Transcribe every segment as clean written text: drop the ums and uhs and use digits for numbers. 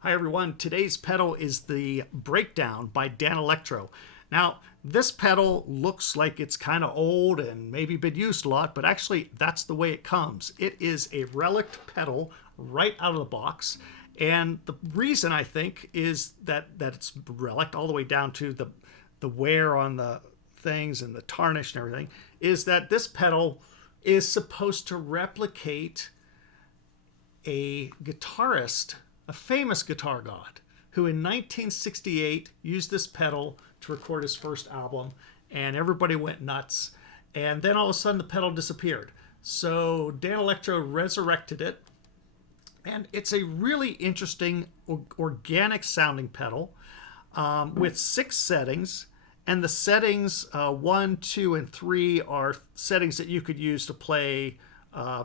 Hi everyone, today's pedal is the Breakdown by Danelectro. Now, this pedal looks like it's kind of old and maybe been used a lot, but actually that's the way it comes. It is a relic pedal right out of the box. And the reason I think is that it's relic all the way down to the wear on the things and the tarnish and everything, is that this pedal is supposed to replicate a guitarist, a famous guitar god, who in 1968 used this pedal to record his first album, and everybody went nuts. And then all of a sudden the pedal disappeared. So Danelectro resurrected it, and it's a really interesting organic sounding pedal with 6 settings. And the settings 1, 2, and 3 are settings that you could use to play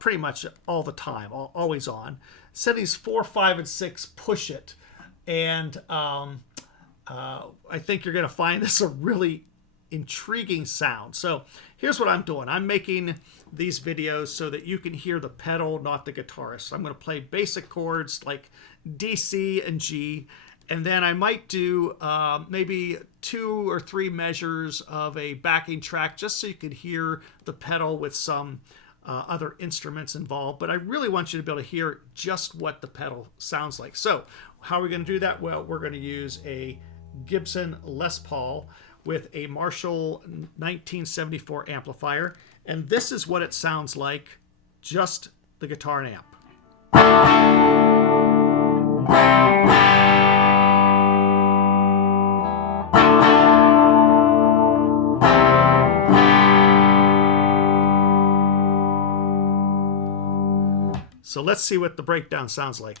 pretty much all the time, always on. Settings 4, 5, and 6 push it. And I think you're going to find this a really intriguing sound. So here's what I'm doing. I'm making these videos so that you can hear the pedal, not the guitarist. So I'm going to play basic chords like D, C, and G. And then I might do maybe 2 or 3 measures of a backing track just so you can hear the pedal with some other instruments involved. But I really want you to be able to hear just what the pedal sounds like. So how are we going to do that? Well, we're going to use a Gibson Les Paul with a Marshall 1974 amplifier. And this is what it sounds like, just the guitar and amp. So let's see what the breakdown sounds like.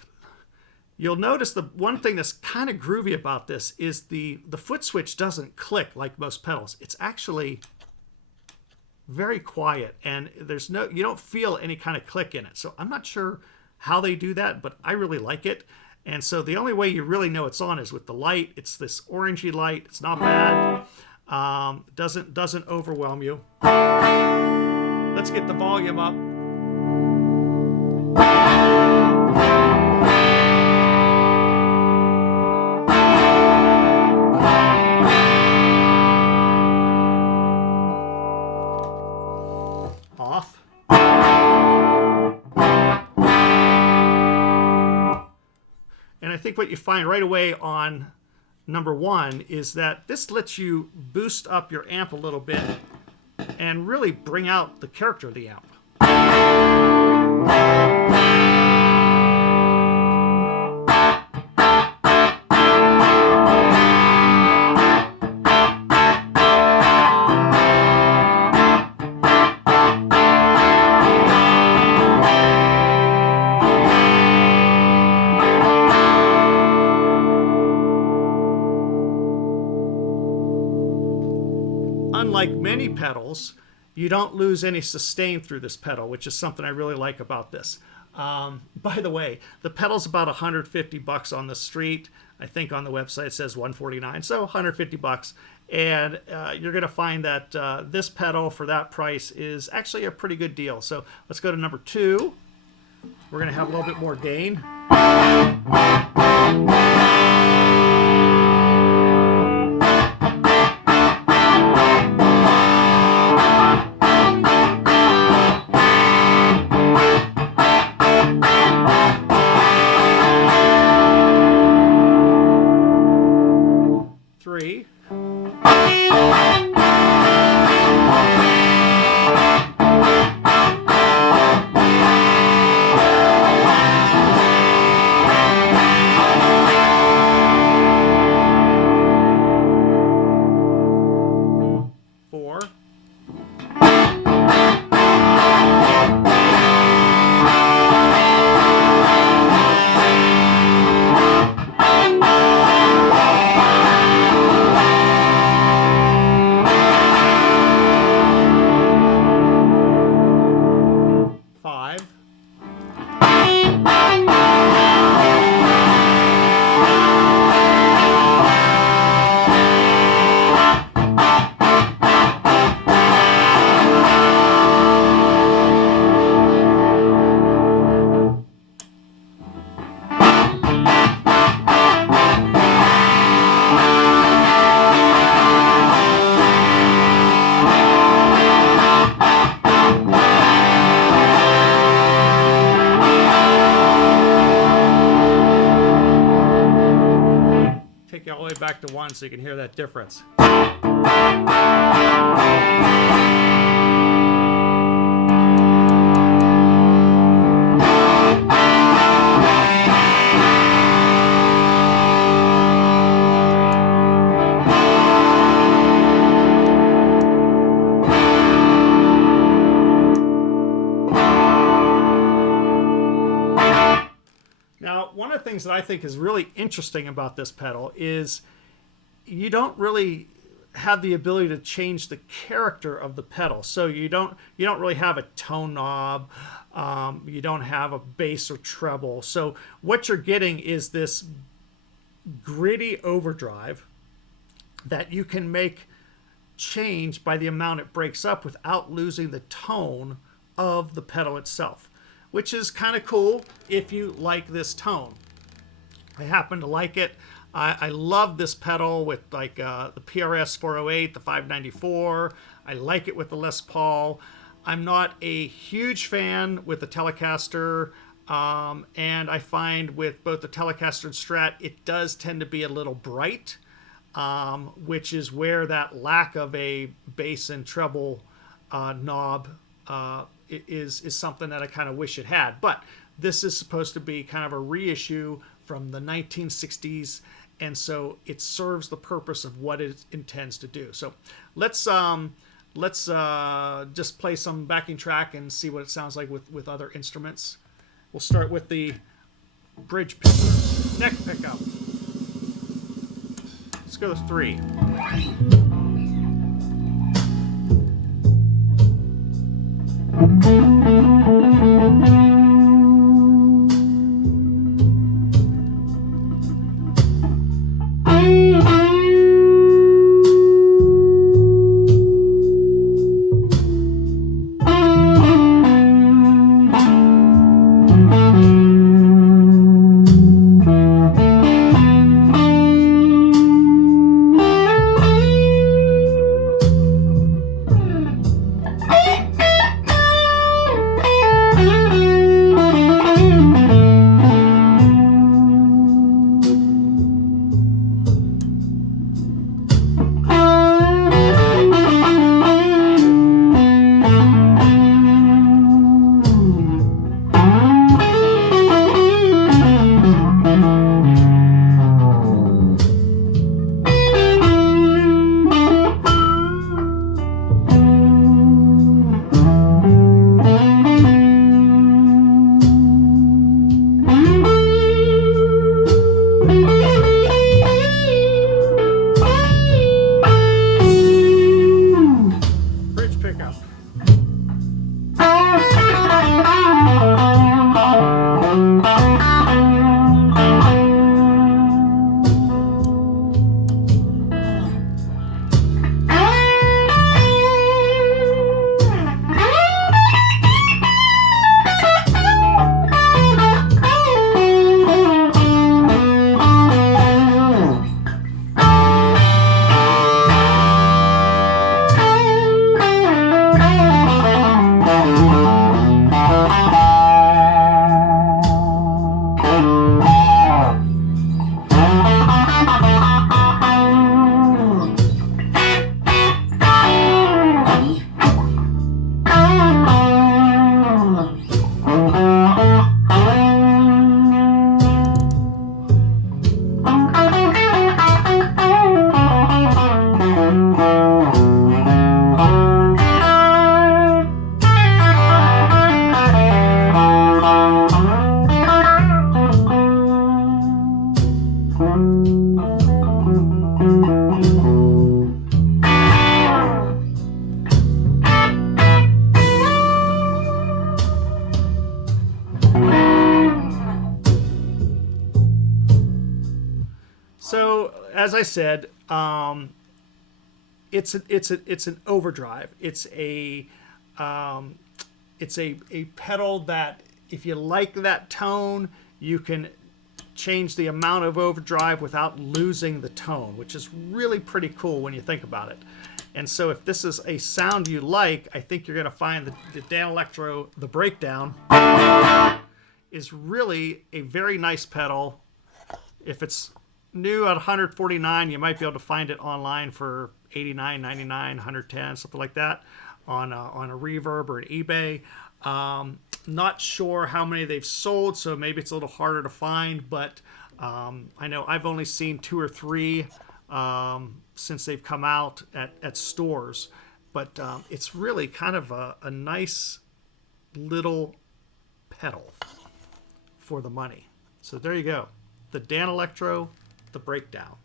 You'll notice the one thing that's kind of groovy about this is the foot switch doesn't click like most pedals. It's actually very quiet, and you don't feel any kind of click in it. So I'm not sure how they do that, but I really like it. And so the only way you really know it's on is with the light. It's this orangey light. It's not bad. Doesn't overwhelm you. Let's get the volume up. Off. And I think what you find right away on number 1 is that this lets you boost up your amp a little bit and really bring out the character of the amp. Unlike many pedals, you don't lose any sustain through this pedal, which is something I really like about this. By the way, the pedal's about $150 on the street. I think on the website it says $149, so $150. And you're going to find that this pedal for that price is actually a pretty good deal. So let's go to number 2. We're going to have a little bit more gain. way back to 1 so you can hear that difference. Now, one of the things that I think is really interesting about this pedal is you don't really have the ability to change the character of the pedal. So you don't really have a tone knob. You don't have a bass or treble. So what you're getting is this gritty overdrive that you can make change by the amount it breaks up without losing the tone of the pedal itself, which is kind of cool if you like this tone. I happen to like it. I love this pedal with like the PRS 408, the 594. I like it with the Les Paul. I'm not a huge fan with the Telecaster, and I find with both the Telecaster and Strat, it does tend to be a little bright, which is where that lack of a bass and treble knob is something that I kind of wish it had. But this is supposed to be kind of a reissue from the 1960s, and so it serves the purpose of what it intends to do. So let's just play some backing track and see what it sounds like with other instruments. We'll start with the bridge pickup, neck pickup. Let's go to 3. So as I said, it's an overdrive. It's a pedal that if you like that tone, you can change the amount of overdrive without losing the tone, which is really pretty cool when you think about it. And so if this is a sound you like, I think you're going to find that the Danelectro The Breakdown is really a very nice pedal if it's new at 149. You might be able to find it online for 89.99, 110, something like that, on a Reverb or an eBay. Not sure how many they've sold, so maybe it's a little harder to find. But I know I've only seen 2 or 3 since they've come out at stores. But it's really kind of a nice little pedal for the money. So there you go. The Danelectro The Breakdown.